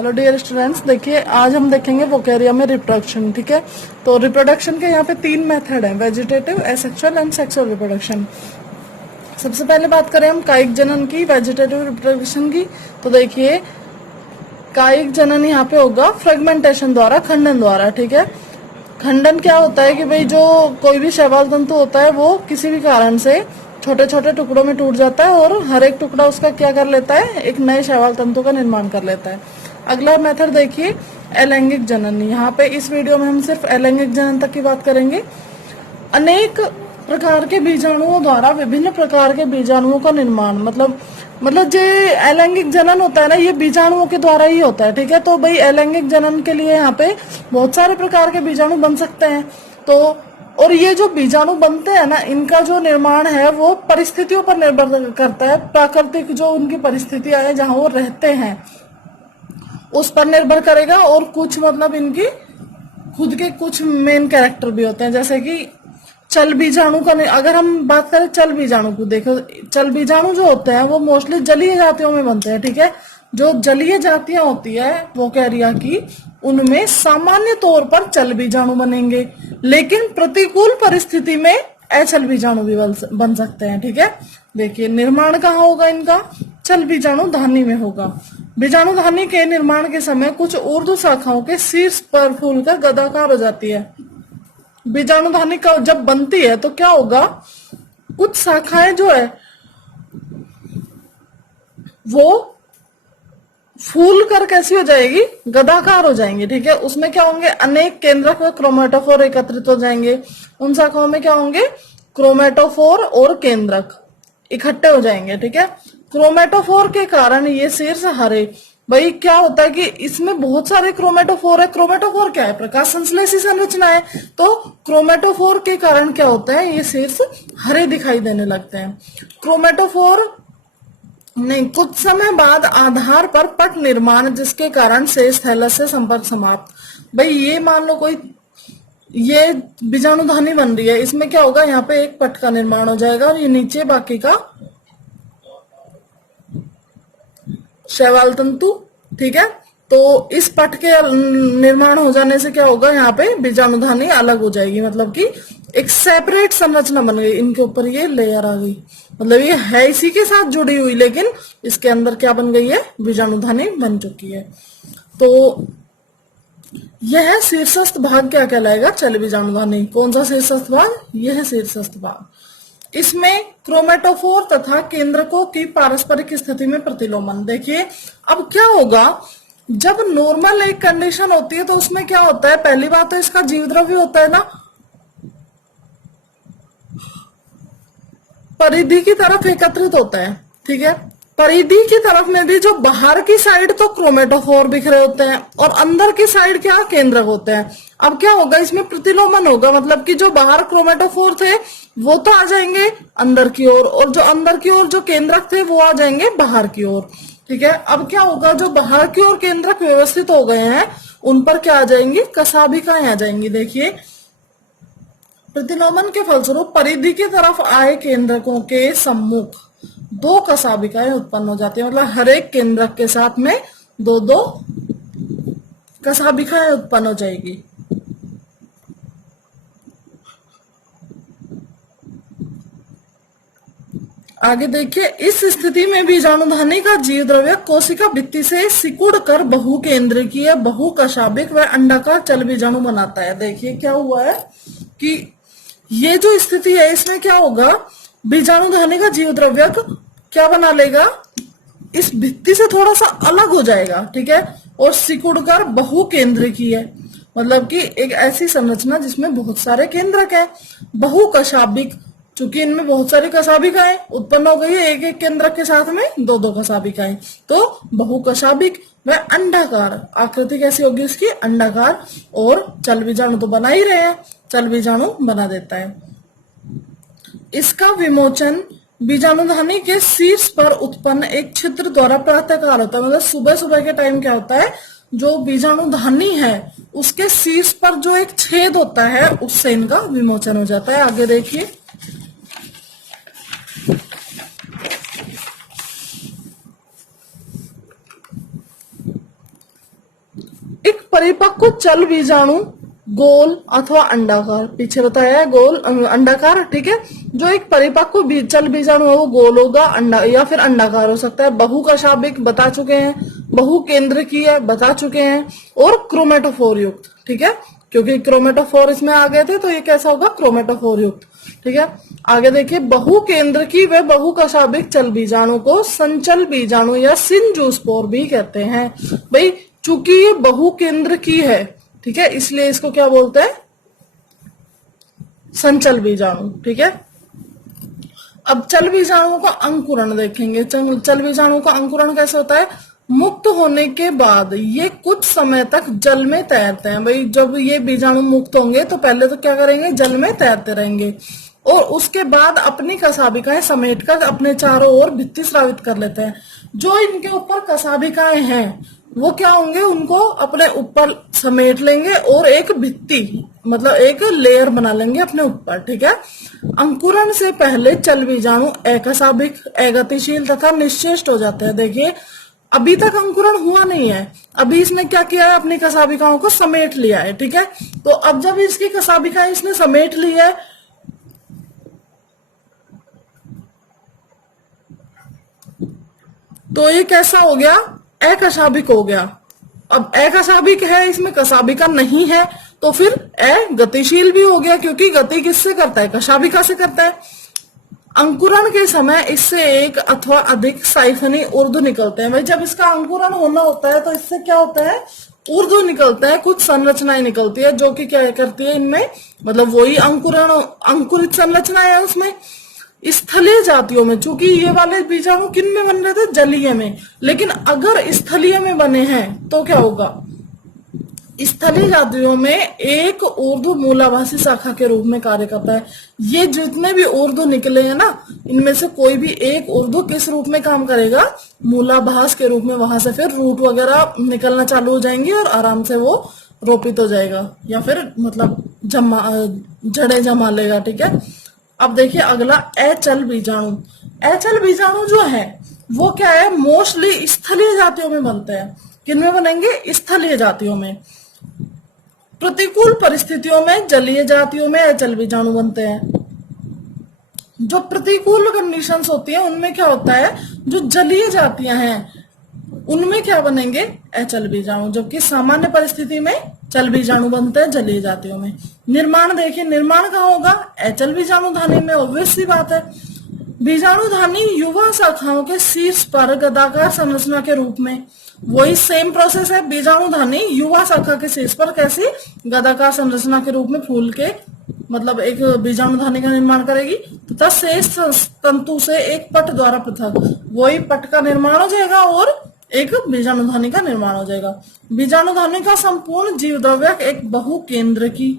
Hello dear students, देखिए आज हम देखेंगे वोकेरिया में रिप्रोडक्शन। ठीक है, तो रिप्रोडक्शन के यहाँ पे 3 मेथड हैं, vegetative, asexual and sexual reproduction. सबसे पहले बात करें हम कायिक जनन की, वेजिटेटिव रिप्रोडक्शन की। तो देखिए कायिक जनन यहाँ पे होगा फ्रेगमेंटेशन द्वारा, खंडन द्वारा। ठीक है, खंडन क्या होता है कि भाई जो कोई भी शैवाल तंतु होता है वो किसी भी कारण से छोटे छोटे टुकड़ों में टूट जाता है और हर एक टुकड़ा उसका क्या कर लेता है, एक नए शैवाल तंतु का निर्माण कर लेता है। अगला मेथड देखिए अलैंगिक जनन। यहाँ पे इस वीडियो में हम सिर्फ अलैंगिक जनन तक की बात करेंगे। अनेक प्रकार के बीजाणुओं द्वारा विभिन्न प्रकार के बीजाणुओं का निर्माण, मतलब जो अलैंगिक जनन होता है ना, ये बीजाणुओं के द्वारा ही होता है। ठीक है, तो भाई अलैंगिक जनन के लिए यहाँ पे बहुत सारे प्रकार के बीजाणु बन सकते हैं। तो और ये जो बीजाणु बनते हैं ना, इनका जो निर्माण है वो परिस्थितियों पर निर्भर करता है। प्राकृतिक जो उनकी परिस्थितियां हैं जहां वो रहते हैं उस पर निर्भर करेगा, और कुछ मतलब इनकी खुद के कुछ मेन कैरेक्टर भी होते हैं, जैसे कि चल बीजाणु का। अगर हम बात करें चल बीजाणु को, देखो चल बीजाणु जो होते हैं वो मोस्टली जलीय जातियों में बनते हैं। ठीक है, जो जलीय जातियां होती है वोकेरिया की, उनमें सामान्य तौर पर चल बीजाणु बनेंगे, लेकिन प्रतिकूल परिस्थिति में अचल बीजाणु भी बन सकते हैं। ठीक है, देखिए निर्माण कहाँ होगा इनका, चल बीजाणु धानी में होगा। बीजाणु धानी के निर्माण के समय कुछ ऊर्ध्व शाखाओं के शीर्ष पर फूलकर गदाकार हो जाती है। बीजाणु धानी का जब बनती है तो क्या होगा, कुछ शाखाएं जो है वो फूल कर कैसी हो जाएगी, गदाकार हो जाएंगे। ठीक है, उसमें क्या होंगे, अनेक केंद्रक व क्रोमेटोफोर एकत्रित हो जाएंगे। उन शाखाओं में क्या होंगे, क्रोमेटोफोर और केंद्रक इकट्ठे हो जाएंगे। ठीक है, क्रोमेटोफोर के कारण ये शीर्ष हरे, भाई क्या होता है कि इसमें बहुत सारे क्रोमेटोफोर है। क्रोमेटोफोर क्या है, प्रकाश संश्लेषी संरचना है। तो क्रोमेटोफोर के कारण क्या होता है, ये शीर्ष हरे दिखाई देने लगते हैं। क्रोमेटोफोर नहीं, कुछ समय बाद आधार पर पट निर्माण, जिसके कारण शेष थैलस से संपर्क समाप्त। भाई ये मान लो कोई ये बीजाणुधानी बन रही है, इसमें क्या होगा, यहाँ पे एक पट का निर्माण हो जाएगा और ये नीचे बाकी का शैवाल तंतु। ठीक है, तो इस पट के निर्माण हो जाने से क्या होगा, यहाँ पे बीजाणुधानी अलग हो जाएगी, मतलब कि एक सेपरेट संरचना बन गई। इनके ऊपर ये लेयर आ गई, मतलब ये है इसी के साथ जुड़ी हुई, लेकिन इसके अंदर क्या बन गई है, बीजाणुधानी बन चुकी है। तो यह शीर्षस्थ भाग क्या कहलाएगा, चल बीजाणुधानी। कौन सा शीर्षस्थ भाग, यह शीर्षस्थ भाग। इसमें क्रोमेटोफोर तथा केंद्रकों की पारस्परिक स्थिति में प्रतिलोमन। देखिए अब क्या होगा, जब नॉर्मल एक कंडीशन होती है तो उसमें क्या होता है, पहली बात तो इसका जीवद्रव्य होता है ना, परिधि की तरफ एकत्रित होता है। ठीक है, परिधि की तरफ में भी जो बाहर की साइड तो क्रोमेटोफोर बिखरे होते हैं और अंदर की साइड क्या, केंद्रक होते हैं। अब क्या होगा, इसमें प्रतिलोमन होगा, मतलब कि जो बाहर क्रोमेटोफोर थे वो तो आ जाएंगे अंदर की ओर, और जो अंदर की ओर जो केंद्रक थे वो आ जाएंगे बाहर की ओर। ठीक है, अब क्या होगा, जो बाहर की ओर केंद्रक व्यवस्थित हो गए हैं उन पर क्या आ जाएंगी, कसाभिकाएं आ जाएंगी। देखिए प्रतिलोमन के फलस्वरूप परिधि की तरफ आए केंद्रकों के सम्मुख 2 कसाभिकाएं उत्पन्न हो जाती है, मतलब हर एक केंद्रक के साथ में 2-2 कसाभिकाएं उत्पन्न हो जाएगी। आगे देखिए, इस स्थिति में बीजाणुधानी का जीवद्रव्य कोशिका भित्ति से सिकुड़ कर बहुकेंद्रकीय, बहुकशाभिक व अंडाकार चल बीजाणु बनाता है। देखिए क्या हुआ है कि ये जो स्थिति है इसमें क्या होगा, बीजाणुधानी का जीवद्रव्य क्या बना लेगा, इस भित्ति से थोड़ा सा अलग हो जाएगा। ठीक है, और सिकुड़कर बहुकेंद्रकीय, मतलब कि एक ऐसी संरचना जिसमें बहुत सारे केंद्रक हैं। बहुकशाभिक, चूंकि इनमें बहुत सारी कशाभिकाएं उत्पन्न हो गई है, एक एक केंद्रक के साथ में 2-2 कशाभिकाएं, तो बहुकशाभिक व अंडाकार। आकृति कैसी होगी इसकी, अंडाकार। और चल बीजाणु तो बना ही रहे हैं, चल बीजाणु बना देता है। इसका विमोचन बीजाणुधानी के शीर्ष पर उत्पन्न एक छिद्र द्वारा प्रातःकाल होता है, मतलब सुबह सुबह के टाइम क्या होता है, जो बीजाणुधानी है उसके शीर्ष पर जो एक छेद होता है उससे इनका विमोचन हो जाता है। आगे देखिए, परिपक्व चल बीजाणु गोल अथवा अंडाकार, पीछे बताया है गोल अंडाकार, ठीक है। जो एक परिपक्व चल बीजाणु है वो गोल होगा, अंडा या फिर अंडाकार हो सकता है। बहुकशाभिक बता चुके हैं, बहुकेंद्रकीय बता चुके हैं, और क्रोमेटोफोर युक्त, ठीक है, क्योंकि क्रोमेटोफोर इसमें आ गए थे तो ये कैसा होगा, क्रोमेटोफोर युक्त, ठीक है। आगे देखिए, बहुकेंद्रकीय व बहुकशाभिक चल बीजाणु को संचल बीजाणु या सिंजूस्पोर भी कहते हैं। भाई चूंकि ये बहुकेंद्रकीय है, ठीक है, इसलिए इसको क्या बोलते हैं, संचल बीजाणु, ठीक है। अब चल बीजाणुओं का अंकुरण देखेंगे। चल बीजाणुओं का अंकुरण कैसे होता है, मुक्त होने के बाद ये कुछ समय तक जल में तैरते हैं। भाई जब ये बीजाणु मुक्त होंगे तो पहले तो क्या करेंगे, जल में तैरते रहेंगे, और उसके बाद अपनी कशाभिकाएं समेटकर अपने चारों ओर भित्ति स्रावित कर लेते हैं। जो इनके ऊपर कशाभिकाएं हैं वो क्या होंगे, उनको अपने ऊपर समेट लेंगे और एक भित्ति मतलब एक लेयर बना लेंगे अपने ऊपर, ठीक है। अंकुरण से पहले चल बीजाणु एकशाभिक, अगतिशील तथा निश्चेष्ट हो जाते हैं। देखिए अभी तक अंकुरण हुआ नहीं है, अभी इसने क्या किया है, अपनी कशाभिकाओं को समेट लिया है, ठीक है। तो अब जब इसकी कशाभिकाएं इसने समेट ली है तो ये कैसा हो गया, अकशाभिक हो गया। अब अकशाभिक है, इसमें कशाभिका नहीं है, तो फिर गतिशील भी हो गया, क्योंकि गति किससे करता है, कशाभिका से करता है। अंकुरण के समय इससे एक अथवा अधिक साइफनी ऊर्ध्व निकलते हैं। भाई जब इसका अंकुरण होना होता है तो इससे क्या होता है, ऊर्ध्व निकलता है, कुछ संरचनाएं निकलती है जो कि क्या करती है इनमें, मतलब वही अंकुरण अंकुरित संरचना है उसमें। स्थलीय जातियों में, चूंकि ये वाले बीजाणु किन में बन रहे थे, जलीय में, लेकिन अगर स्थलीय में बने हैं तो क्या होगा, स्थलीय जातियों में एक ऊर्ध्व मूलाभासी शाखा के रूप में कार्य करता है। ये जितने भी ऊर्ध्व निकले हैं ना, इनमें से कोई भी एक ऊर्ध्व किस रूप में काम करेगा, मूलाभास के रूप में। वहां से फिर रूट वगैरह निकलना चालू हो जाएंगे और आराम से वो रोपित हो जाएगा, या फिर मतलब जड़े जमा लेगा, ठीक है। अब देखिए अगला अचल बीजाणु। अचल बीजाणु जो है वो क्या है, मोस्टली स्थलीय जातियों में बनते हैं। किनमें बनेंगे, स्थलीय जातियों में। प्रतिकूल परिस्थितियों में जलीय जातियों में अचल बीजाणु बनते हैं। जो प्रतिकूल कंडीशंस होती है उनमें क्या होता है, जो जलीय जातियां हैं उनमें क्या बनेंगे, अचल बीजाणु, जबकि सामान्य परिस्थिति में चल बीजाणु बनते हैं जलीय जातियों में। निर्माण देखिए, निर्माण कहाँ होगा, अचल बीजाणु धानी में, ऑब्वियस सी बात है। बीजाणु धानी युवा शाखाओं के शीर्ष पर गदाकार संरचना के रूप में, वही सेम प्रोसेस है। बीजाणु धानी युवा शाखा के शीर्ष पर कैसी, गदाकार संरचना के रूप में फूल के मतलब एक बीजाणु धानी का निर्माण करेगी, तथा शेष तंतु से एक पट द्वारा पृथक, वही पट का निर्माण हो जाएगा और एक बीजाणु धानी का निर्माण हो जाएगा। बीजाणु धानी का संपूर्ण जीव द्रव्य एक बहुकेंद्रकी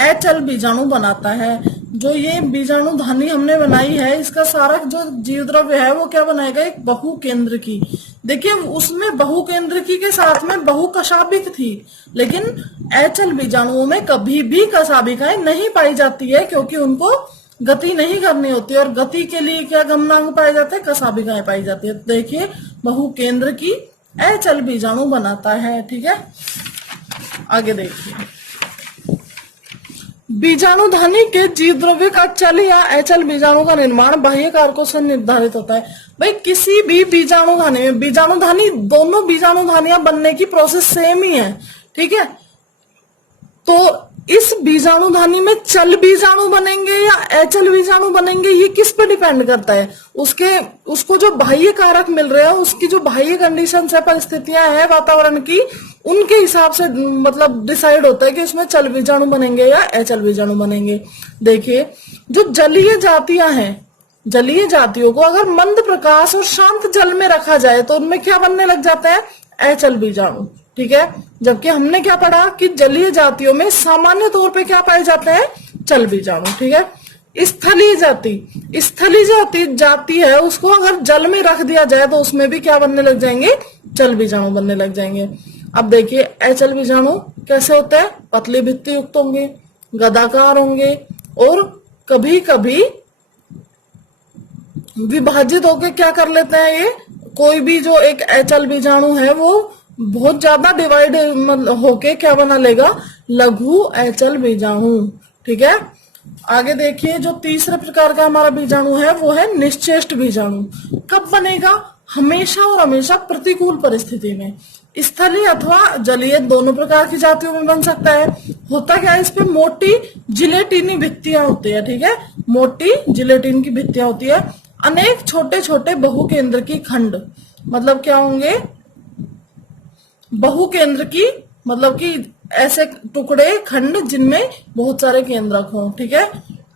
अचल बीजाणु बनाता है। जो ये बीजाणु धानी हमने बनाई है, इसका सारा जो जीव द्रव्य है वो क्या बनाएगा, एक बहुकेंद्रकी। देखिए उसमें बहुकेंद्रकी के साथ में बहुकशाभिक थी, लेकिन अचल बीजाणुओं में कभी भी कशाभिकाएं नहीं पाई जाती है, क्योंकि उनको गति नहीं करनी होती, और गति के लिए क्या गमनांग पाए जाते हैं, कशाभिकाएं पाई जाती है। देखिए बहुकेंद्रकी अचल बीजाणु बनाता है, ठीक है। आगे देखिए, बीजाणु धानी के जीव द्रव्य का चल या अचल बीजाणु का निर्माण बाह्य कारकों से निर्धारित होता है। भाई किसी भी बीजाणु धानी में, बीजाणु धानी दोनों बीजाणु धानियां बनने की प्रोसेस सेम ही है, ठीक है। तो इस बीजाणु धानी में चल बीजाणु बनेंगे या अचल बीजाणु बनेंगे, ये किस पे डिपेंड करता है, उसको जो बाह्य कारक मिल रहे हैं, उसकी जो बाह्य कंडीशंस है, परिस्थितियां हैं वातावरण की, उनके हिसाब से मतलब डिसाइड होता है कि उसमें चल बीजाणु बनेंगे या अचल बीजाणु बनेंगे। देखिए जो जलीय जातियां हैं, जलीय जातियों को अगर मंद प्रकाश और शांत जल में रखा जाए तो उनमें क्या बनने लग जाता है, अचल बीजाणु, ठीक है। जबकि हमने क्या पढ़ा कि जलीय जातियों में सामान्य तौर पे क्या पाए जाते हैं, चल बीजाणु, ठीक है। स्थलीय जाति है, उसको अगर जल में रख दिया जाए तो उसमें भी क्या बनने लग जाएंगे, चल बीजाणु बनने लग जाएंगे। अब देखिए अचल बीजाणु कैसे होते हैं, पतली भित्ति युक्त होंगे, गदाकार होंगे, और कभी कभी विभाजित होकर क्या कर लेते हैं, ये कोई भी जो एक अचल बीजाणु है वो बहुत ज्यादा डिवाइड होके क्या बना लेगा, लघु एचल बीजाणु। ठीक है, आगे देखिए जो तीसरे प्रकार का हमारा बीजाणु है वो है निश्चेष्ट बीजाणु। कब बनेगा, हमेशा और हमेशा प्रतिकूल परिस्थिति में, स्थलीय अथवा जलीय दोनों प्रकार की जातियों में बन सकता है। होता क्या है, इस पे मोटी जिलेटिनी भित्तियां होती है। ठीक है, मोटी जिलेटिन की भित्तियां होती है। अनेक छोटे छोटे बहुकेंद्र की खंड, मतलब क्या होंगे, बहुकेंद्र की मतलब कि ऐसे टुकड़े खंड जिनमें बहुत सारे केंद्रक हों। ठीक है,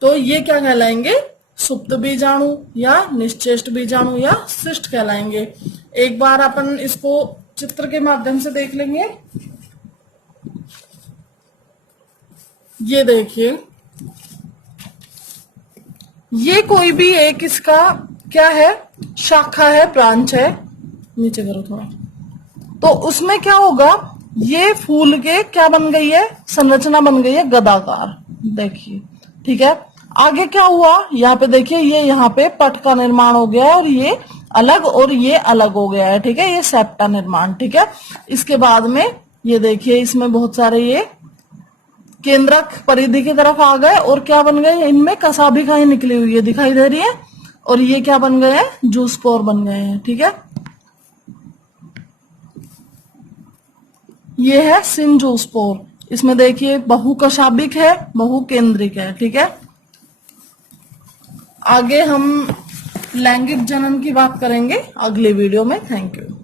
तो ये क्या कहलाएंगे, सुप्त बीजाणु या निश्चेष्ट बीजाणु या शिष्ट कहलाएंगे। एक बार अपन इसको चित्र के माध्यम से देख लेंगे। ये देखिए, ये कोई भी एक इसका क्या है, शाखा है, ब्रांच है, नीचे करो थोड़ा, तो उसमें क्या होगा, ये फूल के क्या बन गई है, संरचना बन गई है गदाकार। देखिए, ठीक है, आगे क्या हुआ, यहाँ पे देखिए, ये यहाँ पे पट का निर्माण हो गया है और ये अलग और ये अलग हो गया है। ठीक है, ये सेप्टा निर्माण। ठीक है, इसके बाद में ये देखिए, इसमें बहुत सारे ये केंद्रक परिधि की तरफ आ गए और क्या बन गए, इनमें कसाभिकाएं निकली हुई है, दिखाई दे रही है, और ये क्या बन गए हैं, जूस्पोर बन गए हैं। ठीक है, ये है सिंजोस्पोर। इसमें देखिए बहुकशाभिक है, बहुकेंद्रिक है। ठीक है, आगे हम लैंगिक जनन की बात करेंगे अगले वीडियो में। Thank you.